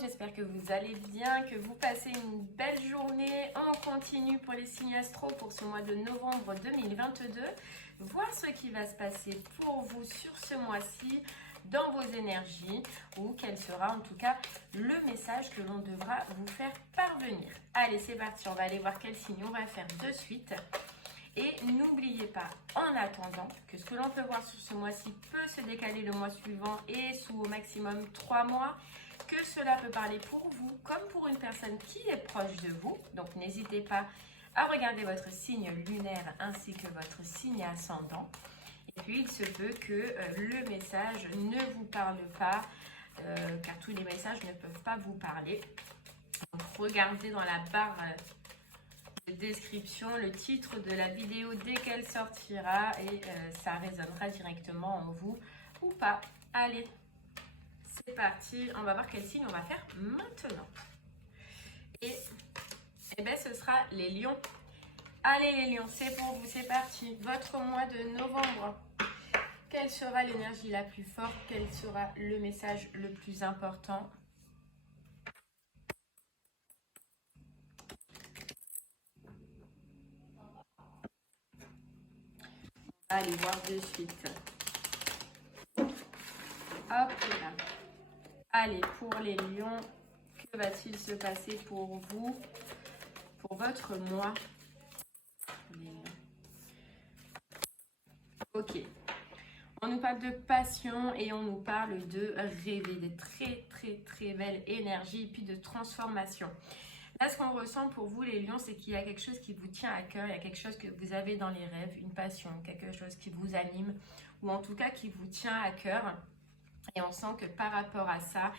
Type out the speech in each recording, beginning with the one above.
monde, j'espère que vous allez bien, que vous passez une belle journée. On continue pour les signes astro pour ce mois de novembre 2022. Voir ce qui va se passer pour vous sur ce mois-ci dans vos énergies ou quel sera en tout cas le message que l'on devra vous faire parvenir. Allez, c'est parti, on va aller voir quel signe on va faire de suite. Et n'oubliez pas, en attendant, que ce que l'on peut voir sur ce mois-ci peut se décaler le mois suivant et sous au maximum 3 mois, que cela peut parler pour vous comme pour une personne qui est proche de vous. Donc n'hésitez pas à regarder votre signe lunaire ainsi que votre signe ascendant. Et puis il se peut que le message ne vous parle pas, car tous les messages ne peuvent pas vous parler. Donc regardez dans la barre description le titre de la vidéo dès qu'elle sortira et ça résonnera directement en vous ou pas. Allez, c'est parti, on va voir quel signe on va faire maintenant. Et bien ce sera les lions. Allez les lions, c'est pour vous, c'est parti. Votre mois de novembre, quelle sera l'énergie la plus forte? Quel sera le message le plus important? Allez voir de suite. Hop là. Allez, pour les lions, que va-t-il se passer pour vous, pour votre mois? Ok. On nous parle de passion et on nous parle de rêver, des très belles énergies et puis de transformation. Là, ce qu'on ressent pour vous, les lions, c'est qu'il y a quelque chose qui vous tient à cœur, il y a quelque chose que vous avez dans les rêves, une passion, quelque chose qui vous anime, ou en tout cas qui vous tient à cœur. Et on sent que par rapport à ça,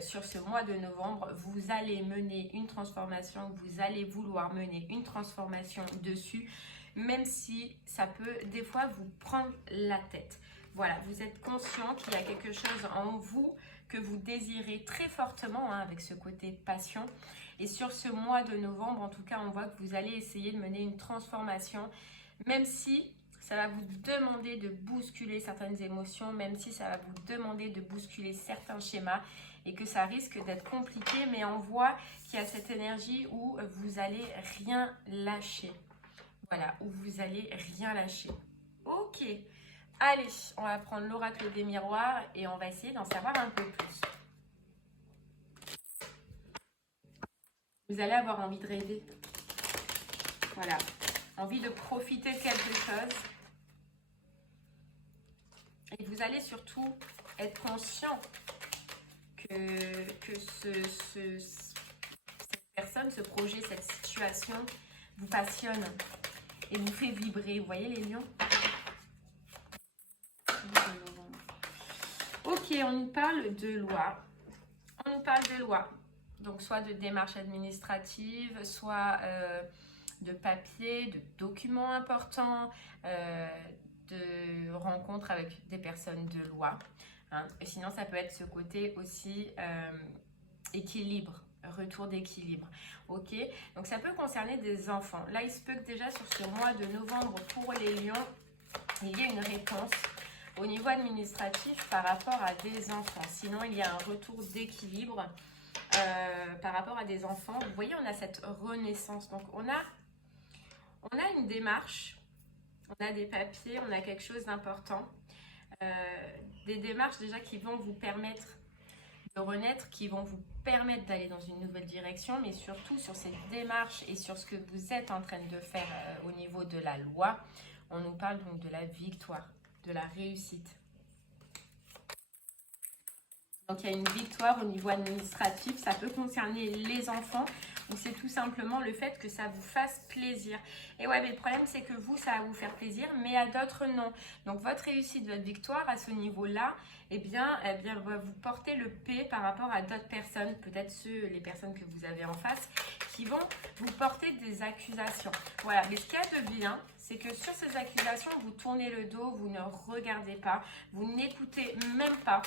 sur ce mois de novembre, vous allez mener une transformation, vous allez vouloir mener une transformation dessus, même si ça peut des fois vous prendre la tête. Voilà, vous êtes conscient qu'il y a quelque chose en vous que vous désirez très fortement, hein, avec ce côté passion. Et sur ce mois de novembre, en tout cas, on voit que vous allez essayer de mener une transformation, même si ça va vous demander de bousculer certaines émotions, même si ça va vous demander de bousculer certains schémas et que ça risque d'être compliqué, mais on voit qu'il y a cette énergie où vous allez rien lâcher. Voilà, où vous allez rien lâcher. Ok, allez, on va prendre l'oracle des miroirs et on va essayer d'en savoir un peu plus. Vous allez avoir envie de rêver. Voilà, envie de profiter de quelque chose. Et vous allez surtout être conscient que cette personne, ce projet, cette situation vous passionne et vous fait vibrer. Vous voyez les lions? Ok, on nous parle de loi. On nous parle de loi. Donc soit de démarches administratives, soit de papiers, de documents importants, de rencontres avec des personnes de loi. Hein. Et sinon, ça peut être ce côté aussi équilibre, retour d'équilibre. Ok, donc ça peut concerner des enfants. Là, il se peut que déjà sur ce mois de novembre pour les lions, il y ait une réponse au niveau administratif par rapport à des enfants. Sinon, il y a un retour d'équilibre par rapport à des enfants. Vous voyez, on a cette renaissance. Donc, on a une démarche, on a des papiers, on a quelque chose d'important. Des démarches déjà qui vont vous permettre de renaître, qui vont vous permettre d'aller dans une nouvelle direction, mais surtout sur ces démarches et sur ce que vous êtes en train de faire au niveau de la loi. On nous parle donc de la victoire, de la réussite. Donc il y a une victoire au niveau administratif, ça peut concerner les enfants, ou c'est tout simplement le fait que ça vous fasse plaisir. Et ouais, mais le problème c'est que vous, ça va vous faire plaisir, mais à d'autres non. Donc votre réussite, votre victoire à ce niveau-là, eh bien va vous porter le P par rapport à d'autres personnes, peut-être les personnes que vous avez en face, qui vont vous porter des accusations. Voilà, mais ce qu'il y a de bien, c'est que sur ces accusations, vous tournez le dos, vous ne regardez pas, vous n'écoutez même pas.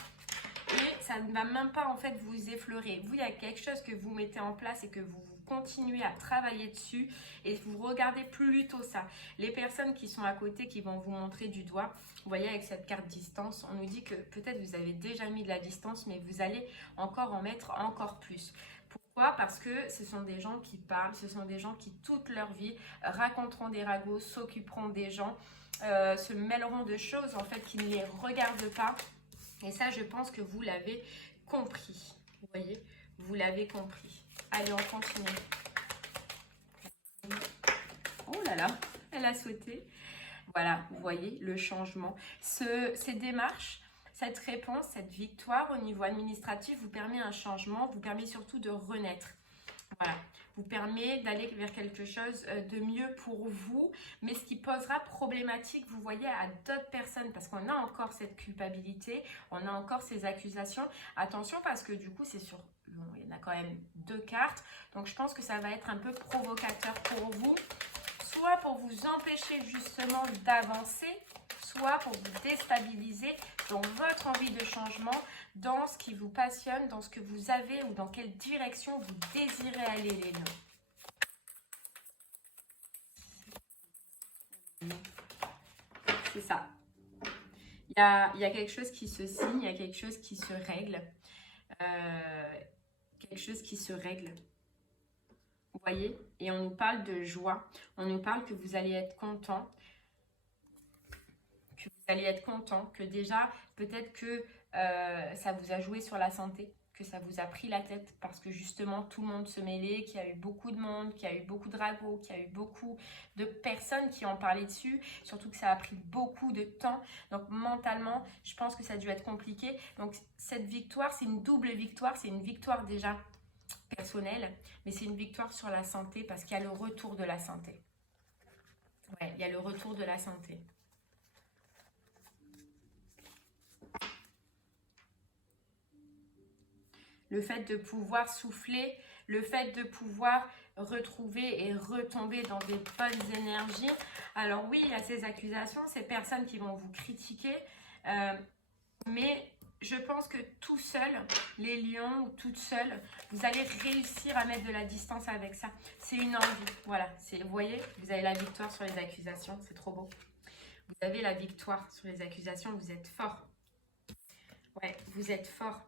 Et ça ne va même pas en fait vous effleurer. Vous, il y a quelque chose que vous mettez en place et que vous vous continuez à travailler dessus et vous regardez plutôt ça. Les personnes qui sont à côté, qui vont vous montrer du doigt, vous voyez avec cette carte distance, on nous dit que peut-être vous avez déjà mis de la distance, mais vous allez encore en mettre encore plus. Pourquoi? Parce que ce sont des gens qui parlent, ce sont des gens qui toute leur vie raconteront des ragots, s'occuperont des gens, se mêleront de choses en fait qui ne les regardent pas. Et ça, je pense que vous l'avez compris. Vous voyez, vous l'avez compris. Allez, on continue. Oh là là, elle a sauté. Voilà, vous voyez le changement. Ces démarches, cette réponse, cette victoire au niveau administratif vous permet un changement, vous permet surtout de renaître. Voilà, vous permet d'aller vers quelque chose de mieux pour vous, mais ce qui posera problématique, vous voyez, à d'autres personnes, parce qu'on a encore cette culpabilité, on a encore ces accusations. Attention, parce que du coup, c'est sur... Bon, il y en a quand même 2 cartes, donc je pense que ça va être un peu provocateur pour vous, soit pour vous empêcher justement d'avancer, soit pour vous déstabiliser dans votre envie de changement, dans ce qui vous passionne, dans ce que vous avez ou dans quelle direction vous désirez aller, les lions. C'est ça. Il y a quelque chose qui se signe, il y a quelque chose qui se règle. Quelque chose qui se règle. Vous voyez? Et on nous parle de joie. On nous parle que vous allez être content. Que vous allez être content. Que déjà, peut-être que ça vous a joué sur la santé. Que ça vous a pris la tête. Parce que justement, tout le monde se mêlait. Qu'il y a eu beaucoup de monde. Qu'il y a eu beaucoup de ragots. Qu'il y a eu beaucoup de personnes qui ont parlé dessus. Surtout que ça a pris beaucoup de temps. Donc, mentalement, je pense que ça a dû être compliqué. Donc, cette victoire, c'est une double victoire. C'est une victoire déjà personnelle, mais c'est une victoire sur la santé parce qu'il y a le retour de la santé. Ouais, il y a le retour de la santé. Le fait de pouvoir souffler, le fait de pouvoir retrouver et retomber dans des bonnes énergies. Alors oui, il y a ces accusations, ces personnes qui vont vous critiquer, mais je pense que tout seul, les lions ou toute seule, vous allez réussir à mettre de la distance avec ça. C'est une envie, voilà. Vous voyez, vous avez la victoire sur les accusations, c'est trop beau. Vous avez la victoire sur les accusations, vous êtes fort. Ouais, vous êtes fort.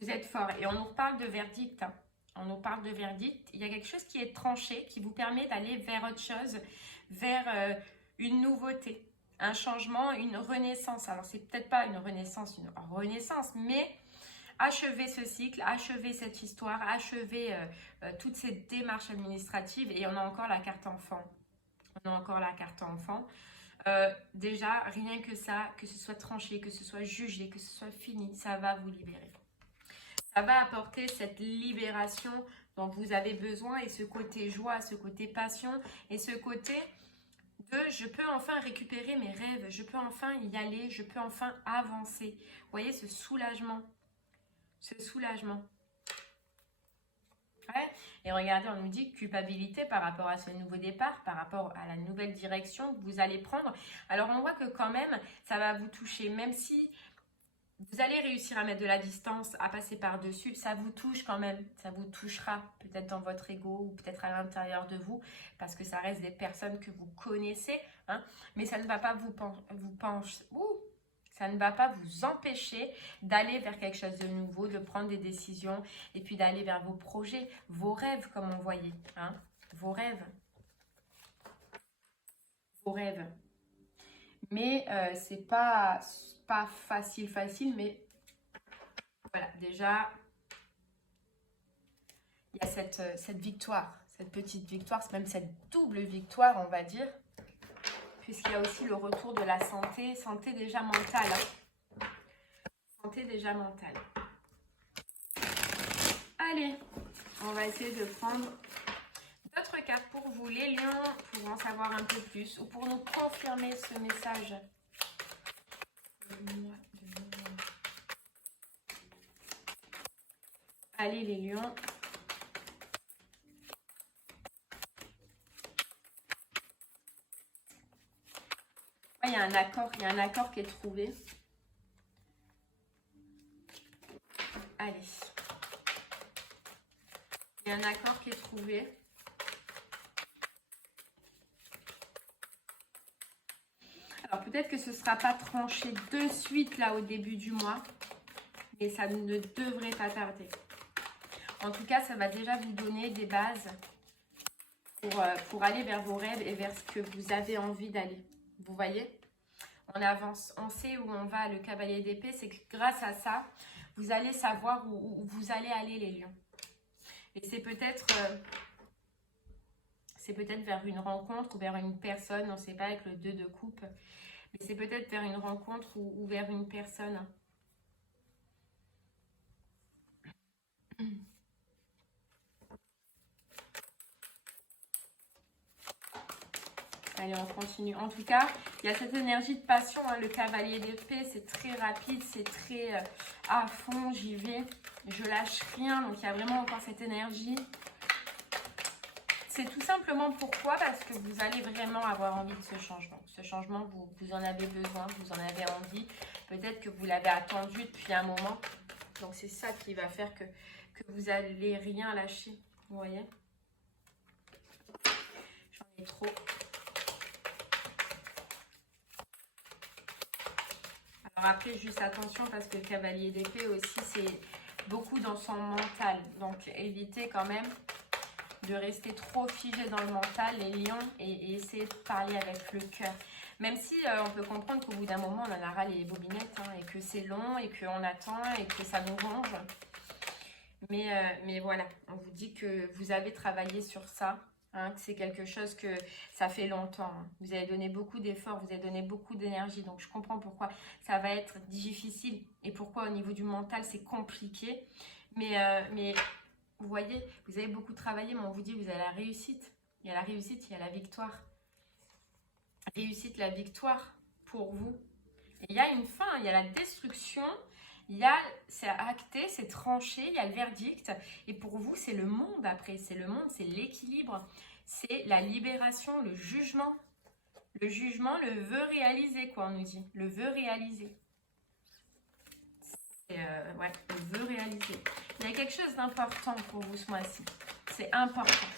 Vous êtes fort. Et on nous parle de verdict. On nous parle de verdict. Il y a quelque chose qui est tranché, qui vous permet d'aller vers autre chose, vers une nouveauté. Un changement, une renaissance. Alors, c'est peut-être pas une renaissance, mais achever ce cycle, achever cette histoire, achever toutes ces démarches administratives. Et on a encore la carte enfant. On a encore la carte enfant. Déjà, rien que ça, que ce soit tranché, que ce soit jugé, que ce soit fini, ça va vous libérer. Ça va apporter cette libération dont vous avez besoin et ce côté joie, ce côté passion et ce côté... je peux enfin récupérer mes rêves, je peux enfin y aller, je peux enfin avancer. Vous voyez ce soulagement, ce soulagement. Ouais. Et regardez, on nous dit culpabilité par rapport à ce nouveau départ, par rapport à la nouvelle direction que vous allez prendre. Alors on voit que quand même, ça va vous toucher, même si vous allez réussir à mettre de la distance, à passer par-dessus, ça vous touche quand même, ça vous touchera peut-être dans votre ego ou peut-être à l'intérieur de vous, parce que ça reste des personnes que vous connaissez, hein, mais ça ne va pas ça ne va pas vous empêcher d'aller vers quelque chose de nouveau, de prendre des décisions et puis d'aller vers vos projets, vos rêves comme on voyait, hein, vos rêves. Vos rêves. Mais c'est pas facile, mais voilà, déjà, il y a cette victoire, cette petite victoire, c'est même cette double victoire, on va dire, puisqu'il y a aussi le retour de la santé déjà mentale. Hein. Santé déjà mentale. Allez, on va essayer de prendre d'autres cartes pour vous, les lions, pour en savoir un peu plus ou pour nous confirmer ce message. Allez les lions. Il y a un accord qui est trouvé. Allez. Il y a un accord qui est trouvé. Alors peut-être que ce ne sera pas tranché de suite là au début du mois, mais ça ne devrait pas tarder. En tout cas, ça va déjà vous donner des bases pour aller vers vos rêves et vers ce que vous avez envie d'aller. Vous voyez? On avance, on sait où on va. Le cavalier d'épée, c'est que grâce à ça, vous allez savoir où vous allez aller, les lions. Et c'est peut-être vers une rencontre ou vers une personne, on ne sait pas, avec le 2 de coupe. Mais c'est peut-être vers une rencontre ou vers une personne. Allez, on continue. En tout cas, il y a cette énergie de passion. Hein, le cavalier d'épée, c'est très rapide, c'est très à fond, j'y vais. Je lâche rien. Donc, il y a vraiment encore cette énergie. C'est tout simplement pourquoi? Parce que vous allez vraiment avoir envie de ce changement. Ce changement, vous en avez besoin, vous en avez envie. Peut-être que vous l'avez attendu depuis un moment. Donc, c'est ça qui va faire que vous n'allez rien lâcher. Vous voyez? J'en ai trop. Alors après, juste attention parce que le cavalier d'épée aussi, c'est beaucoup dans son mental. Donc, évitez quand même de rester trop figé dans le mental, les lions, et essayer de parler avec le cœur. Même si on peut comprendre qu'au bout d'un moment, on en a ras les bobinettes, hein, et que c'est long, et qu'on attend, et que ça nous ronge. Mais voilà, on vous dit que vous avez travaillé sur ça, hein, que c'est quelque chose que ça fait longtemps. Hein. Vous avez donné beaucoup d'efforts, vous avez donné beaucoup d'énergie, donc je comprends pourquoi ça va être difficile, et pourquoi au niveau du mental, c'est compliqué. Mais vous voyez, vous avez beaucoup travaillé, mais on vous dit vous avez la réussite. Il y a la réussite, il y a la victoire. Réussite, la victoire pour vous. Et il y a une fin, il y a la destruction, c'est acté, c'est tranché, il y a le verdict. Et pour vous, c'est le monde après, c'est le monde, c'est l'équilibre, c'est la libération, le jugement. Le jugement, le vœu réalisé, quoi, on nous dit. Le vœu réalisé. Ouais, le vœu réalisé. Il y a quelque chose d'important pour vous ce mois-ci. C'est important.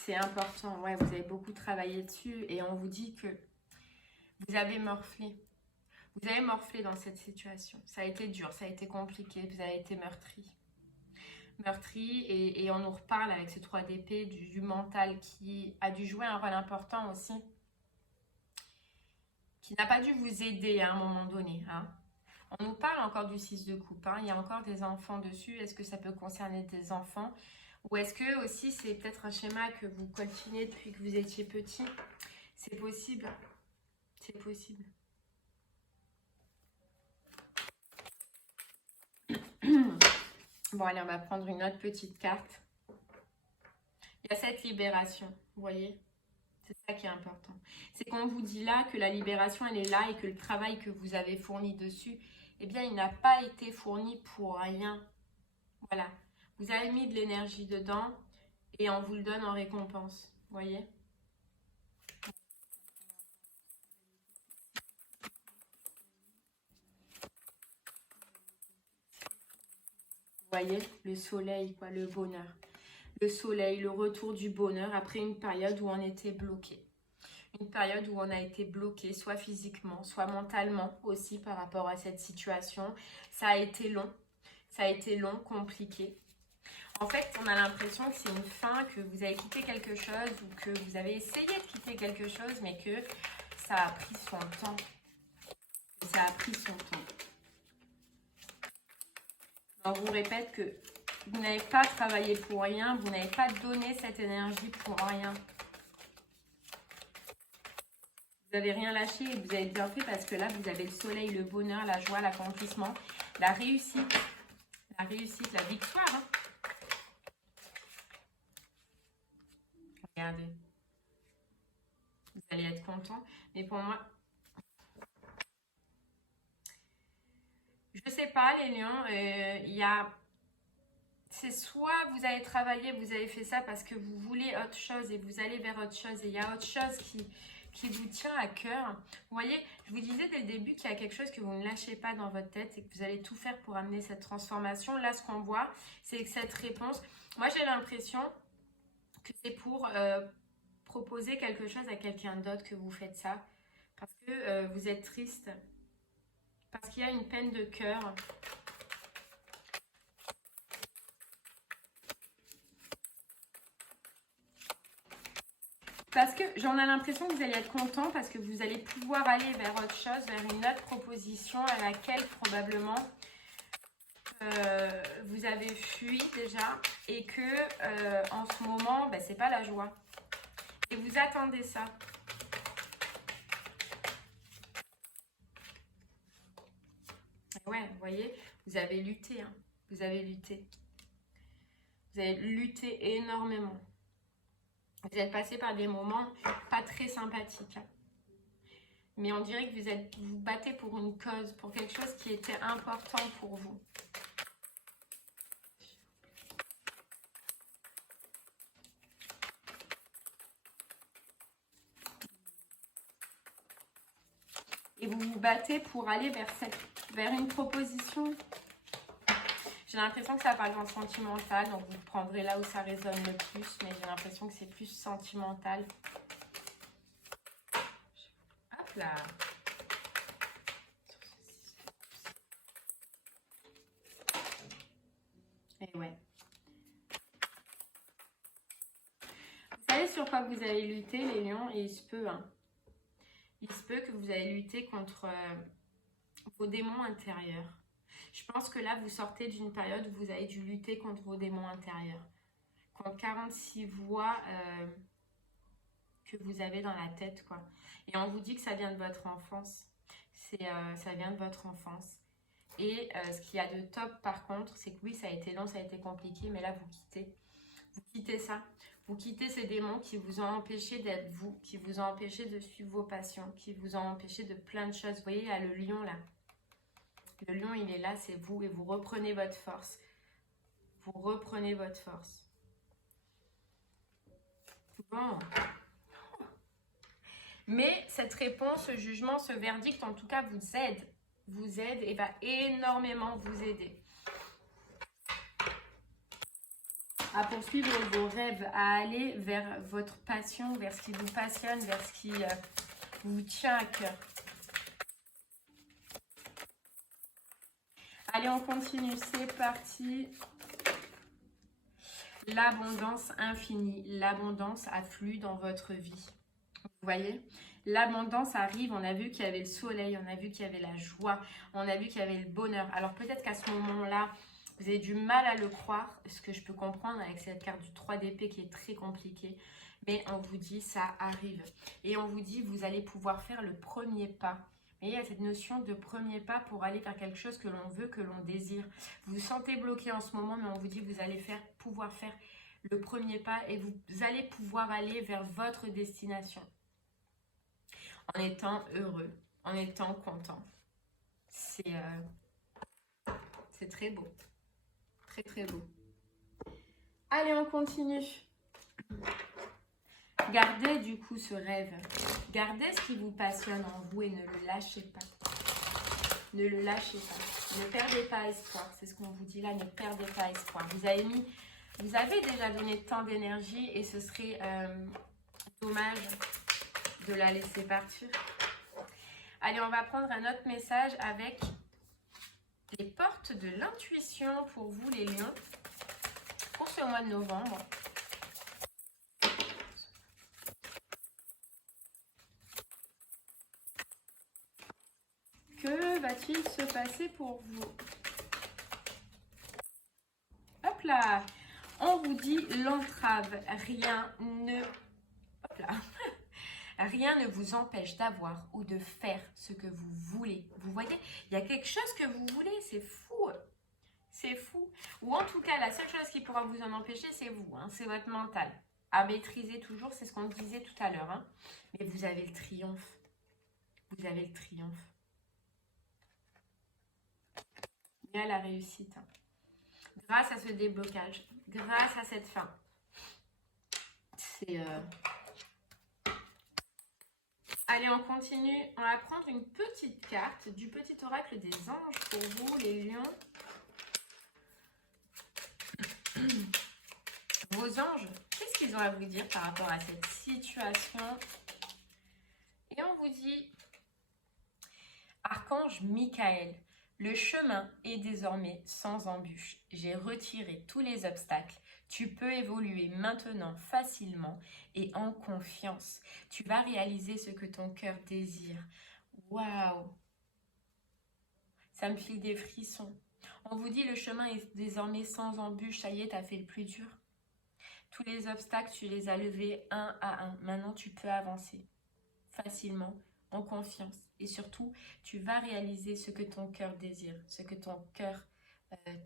C'est important. Ouais, vous avez beaucoup travaillé dessus et on vous dit que vous avez morflé. Vous avez morflé dans cette situation. Ça a été dur, ça a été compliqué. Vous avez été meurtri. Meurtri et on nous reparle avec ces 3 d'épée du mental qui a dû jouer un rôle important aussi. Qui n'a pas dû vous aider à un moment donné. Hein. On nous parle encore du 6 de coupe. Hein. Il y a encore des enfants dessus. Est-ce que ça peut concerner des enfants? Ou est-ce que aussi c'est peut-être un schéma que vous coltinez depuis que vous étiez petit? C'est possible. C'est possible. Bon, allez, on va prendre une autre petite carte. Il y a cette libération, vous voyez? C'est ça qui est important. C'est qu'on vous dit là que la libération, elle est là et que le travail que vous avez fourni dessus, eh bien, il n'a pas été fourni pour rien. Voilà. Vous avez mis de l'énergie dedans et on vous le donne en récompense. Vous voyez? Vous voyez? Le soleil, quoi, le bonheur. Le soleil, le retour du bonheur après une période où on était bloqué. Une période où on a été bloqué, soit physiquement, soit mentalement aussi par rapport à cette situation. Ça a été long, compliqué. En fait, on a l'impression que c'est une fin, que vous avez quitté quelque chose ou que vous avez essayé de quitter quelque chose, mais que ça a pris son temps. Ça a pris son temps. On vous répète que vous n'avez pas travaillé pour rien, vous n'avez pas donné cette énergie pour rien. Vous n'avez rien lâché et vous avez bien fait parce que là, vous avez le soleil, le bonheur, la joie, l'accomplissement, la réussite, la victoire. Hein. Regardez. Vous allez être content. Mais pour moi, je ne sais pas, les lions, il y a... C'est soit vous avez travaillé, vous avez fait ça parce que vous voulez autre chose et vous allez vers autre chose et il y a autre chose qui vous tient à cœur. Vous voyez, je vous disais dès le début qu'il y a quelque chose que vous ne lâchez pas dans votre tête et que vous allez tout faire pour amener cette transformation. Là, ce qu'on voit, c'est que cette réponse, moi j'ai l'impression que c'est pour proposer quelque chose à quelqu'un d'autre que vous faites ça. Parce que vous êtes triste. Parce qu'il y a une peine de cœur. Parce que j'en ai l'impression que vous allez être content parce que vous allez pouvoir aller vers autre chose, vers une autre proposition à laquelle probablement vous avez fui déjà et que en ce moment, ben, c'est pas la joie. Et vous attendez ça. Ouais, vous voyez, vous avez lutté, hein. Vous avez lutté. Vous avez lutté énormément. Vous êtes passé par des moments pas très sympathiques. Hein. Mais on dirait que vous battez pour une cause, pour quelque chose qui était important pour vous. Et vous vous battez pour aller vers une proposition. J'ai l'impression que ça parle dans le sentimental, donc vous prendrez là où ça résonne le plus, mais j'ai l'impression que c'est plus sentimental. Hop là. Et ouais. Vous savez sur quoi vous avez lutté, les lions, et il se peut, hein. Il se peut que vous ayez lutté contre vos démons intérieurs. Je pense que là, vous sortez d'une période où vous avez dû lutter contre vos démons intérieurs. Contre 46 voix que vous avez dans la tête, quoi. Et on vous dit que ça vient de votre enfance. Ça vient de votre enfance. Et ce qu'il y a de top, par contre, c'est que oui, ça a été long, ça a été compliqué, mais là, vous quittez. Vous quittez ça. Vous quittez ces démons qui vous ont empêché d'être vous, qui vous ont empêché de suivre vos passions, qui vous ont empêché de plein de choses. Vous voyez, il y a le lion, là. Le lion, il est là, c'est vous, et vous reprenez votre force. Vous reprenez votre force. Bon. Mais cette réponse, ce jugement, ce verdict, en tout cas, vous aide et va énormément vous aider à poursuivre vos rêves, à aller vers votre passion, vers ce qui vous passionne, vers ce qui vous tient à cœur. Allez, on continue, c'est parti. L'abondance infinie, l'abondance afflue dans votre vie. Vous voyez, l'abondance arrive, on a vu qu'il y avait le soleil, on a vu qu'il y avait la joie, on a vu qu'il y avait le bonheur. Alors peut-être qu'à ce moment-là, vous avez du mal à le croire, ce que je peux comprendre avec cette carte du 3 d'épée qui est très compliquée. Mais on vous dit, ça arrive. Et on vous dit, vous allez pouvoir faire le premier pas. Et il y a cette notion de premier pas pour aller vers quelque chose que l'on veut, que l'on désire. Vous vous sentez bloqué en ce moment, mais on vous dit, vous allez pouvoir faire le premier pas et vous allez pouvoir aller vers votre destination. En étant heureux, en étant content. C'est très beau. Très, très beau. Allez, on continue. Gardez du coup ce rêve. Gardez ce qui vous passionne en vous et ne le lâchez pas. Ne le lâchez pas. Ne perdez pas espoir. C'est ce qu'on vous dit là, ne perdez pas espoir. Vous avez déjà donné tant d'énergie et ce serait dommage de la laisser partir. Allez, on va prendre un autre message avec les portes de l'intuition pour vous les lions pour ce mois de novembre. Que va-t-il se passer pour vous? Hop là, on vous dit l'entrave, rien ne... Hop là. Rien ne vous empêche d'avoir ou de faire ce que vous voulez. Vous voyez, il y a quelque chose que vous voulez, c'est fou. C'est fou. Ou en tout cas, la seule chose qui pourra vous en empêcher, c'est vous. Hein, c'est votre mental. À maîtriser toujours, c'est ce qu'on disait tout à l'heure. Hein. Mais vous avez le triomphe. Vous avez le triomphe. Il y a la réussite. Hein. Grâce à ce déblocage, grâce à cette fin. C'est... Allez, on continue. On va prendre une petite carte du petit oracle des anges pour vous, les lions. Vos anges, qu'est-ce qu'ils ont à vous dire par rapport à cette situation? Et on vous dit, Archange Michael, le chemin est désormais sans embûche. J'ai retiré tous les obstacles. Tu peux évoluer maintenant facilement et en confiance. Tu vas réaliser ce que ton cœur désire. Waouh! Ça me file des frissons. On vous dit le chemin est désormais sans embûche. Ça y est, tu as fait le plus dur. Tous les obstacles, tu les as levés un à un. Maintenant, tu peux avancer facilement, en confiance. Et surtout, tu vas réaliser ce que ton cœur désire, ce que ton cœur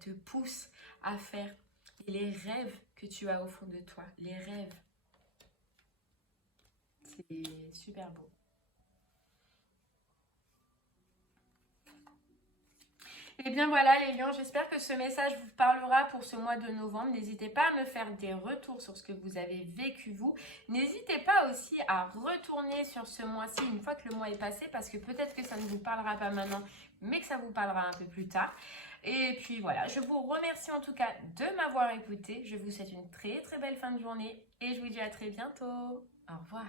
te pousse à faire. Et les rêves que tu as au fond de toi, les rêves. C'est super beau. Et bien voilà les lions, j'espère que ce message vous parlera pour ce mois de novembre. N'hésitez pas à me faire des retours sur ce que vous avez vécu vous. N'hésitez pas aussi à retourner sur ce mois-ci une fois que le mois est passé parce que peut-être que ça ne vous parlera pas maintenant mais que ça vous parlera un peu plus tard. Et puis voilà, je vous remercie en tout cas de m'avoir écouté. Je vous souhaite une très très belle fin de journée et je vous dis à très bientôt. Au revoir.